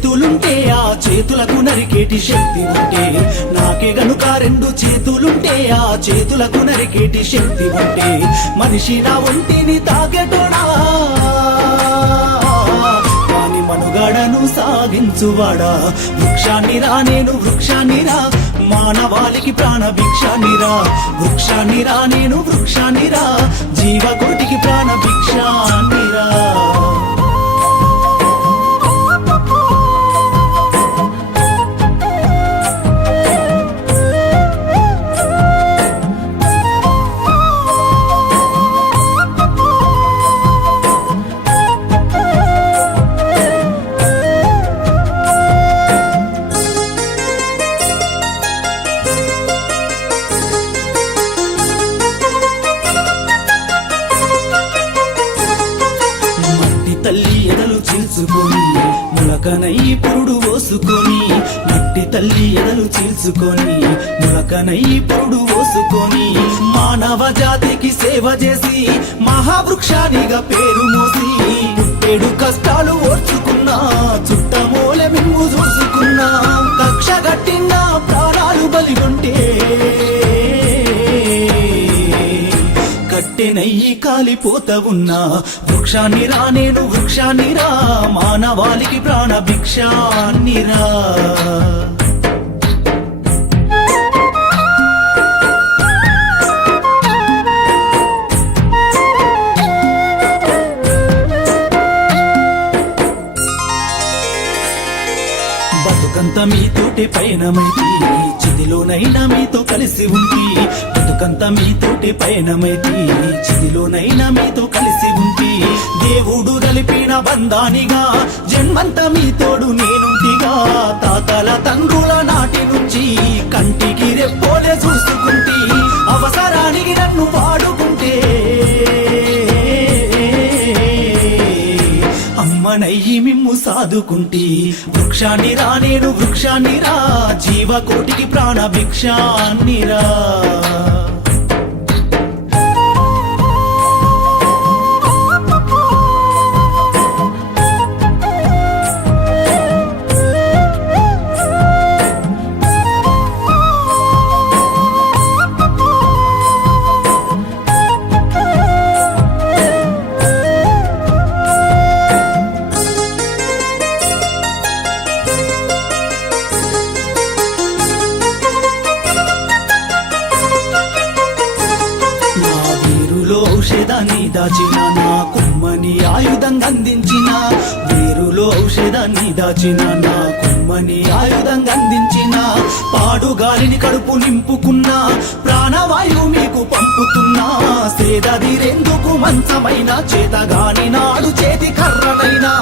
చేతులుంటే ఆ చేతులకు నరికేటి శక్తి ఉంటే, నాకే గనుక రెండు చేతులుంటే ఆ చేతులకు నరికేటి శక్తి ఉంటే, మనిషి నా ఒంటిని తాకెటోడా వాని మనుగడను సాగించువాడా. వృక్షాన్నిరా నేను వృక్షాన్నిరా, మానవాళికి ప్రాణ భిక్షాన్నిరా. వృక్షాన్నిరా నేను వృక్షాన్నిరా, జీవకోటికి ప్రాణ భిక్షాన్నిరా. తల్లి ఎదలు చీల్చుకొని ములకనై పురుడు పోసుకొని, మట్టి తల్లి ఎదలు చీల్చుకొని ములకనై పురుడు పోసుకొని, మానవ జాతికి సేవ చేసి మహావృక్షానిగా పేరు మోసి, పుట్టేడు కష్టాలు ఓర్చుకున్నా చుట్టమూల మిమ్ము చూసుకున్నా, కక్ష గట్టిన ప్రాణాలు బలిగొంటే కట్టెనయ్యి కాలిపోత ఉన్నా. వృక్షాన్నిరా నేను వృక్షాన్నిరా, మానవాళికి ప్రాణ భిక్షాన్నిరా. బతుకంత మీతోటే పయనమైతి, చిదిలోనైనా మీతో కలిసి ఉంటి. బతుకంత మీతోటే పయనమైతి, చిదిలోనైనా మీతో కలిసి ఉంటి. దేవుడు కలిపిన బంధానిగా జన్మంత మీతోడు నేనుంటిగా. తాతల తండ్రుల నాటి నుంచి కంటికి రెప్పోలే చూసుకుంటి, అవసరానికి నన్ను వాడుకుంటే అమ్మనయ్యి మిమ్ము సాదుకుంటి. వృక్షాన్నిరా నేను వృక్షాన్నిరా, జీవకోటికి ప్రాణ భిక్షాన్నిరా. ఔషధాన్ని దాచిన నా కొమ్మని ఆయుధంగా అందించిన, వేరులో ఔషధాన్ని దాచిన నా కొమ్మని ఆయుధంగా అందించిన, పాడుగాలిని కడుపు నింపుకున్నా ప్రాణవాయువు మీకు పంపుతున్నా. సేదదిరెందుకు మంచమైన చేతగాని నాడు చేతి కర్రనైనా,